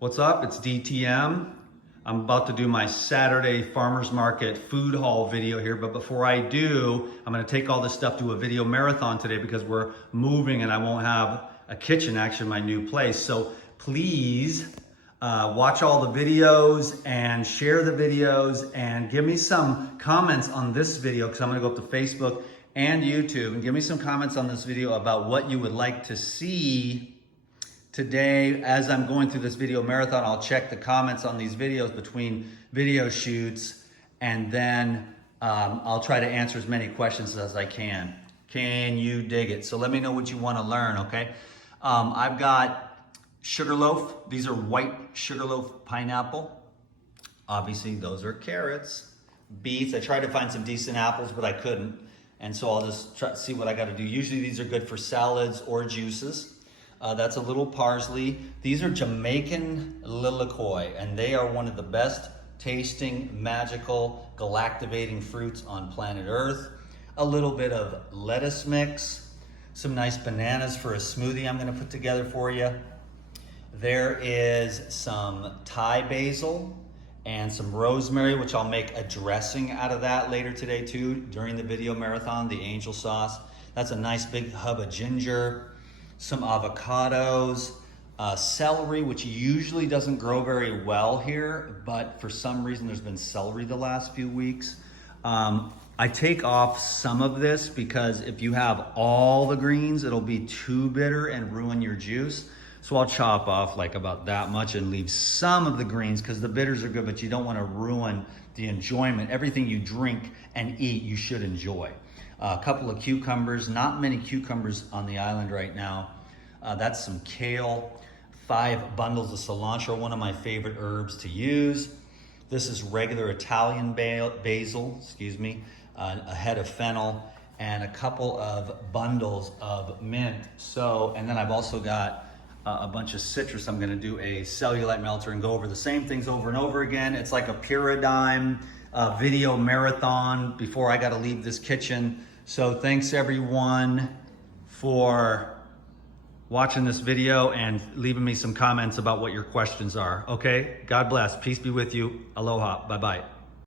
What's up? It's DTM. I'm about to do my Saturday farmers market food haul video here, but before I do, I'm gonna take all this stuff to a video marathon today because we're moving and I won't have a kitchen actually in my new place. So please watch all the videos and share the videos and give me some comments on this video because I'm gonna go up to Facebook and YouTube and give me some comments on this video about what you would like to see today. As I'm going through this video marathon, I'll check the comments on these videos between video shoots, and then I'll try to answer as many questions as I can. Can you dig it? So let me know what you want to learn, okay? I've got sugarloaf. These are white sugarloaf pineapple. Obviously, those are carrots. Beets. I tried to find some decent apples, but I couldn't. And so I'll just try to see what I got to do. Usually these are good for salads or juices. That's a little parsley. These are Jamaican lilikoi, and they are one of the best tasting, magical, galactivating fruits on planet Earth. A little bit of lettuce mix, some nice bananas for a smoothie I'm gonna put together for you. There is some Thai basil and some rosemary, which I'll make a dressing out of that later today too, during the video marathon, the angel sauce. That's a nice big hub of ginger. Some avocados, celery, which usually doesn't grow very well here, but for some reason there's been celery the last few weeks. I take off some of this because if you have all the greens, it'll be too bitter and ruin your juice. So I'll chop off like about that much and leave some of the greens because the bitters are good, but you don't want to ruin the enjoyment. Everything you drink and eat, you should enjoy. A couple of cucumbers, not many cucumbers on the island right now. That's some kale, 5 bundles of cilantro, one of my favorite herbs to use. This is regular Italian basil, a head of fennel, and a couple of bundles of mint. So, and then I've also got a bunch of citrus. I'm gonna do a cellulite melter and go over the same things over and over again. It's like a paradigm video marathon before I gotta leave this kitchen. So thanks everyone for watching this video and leaving me some comments about what your questions are. Okay, God bless, peace be with you, aloha, bye-bye.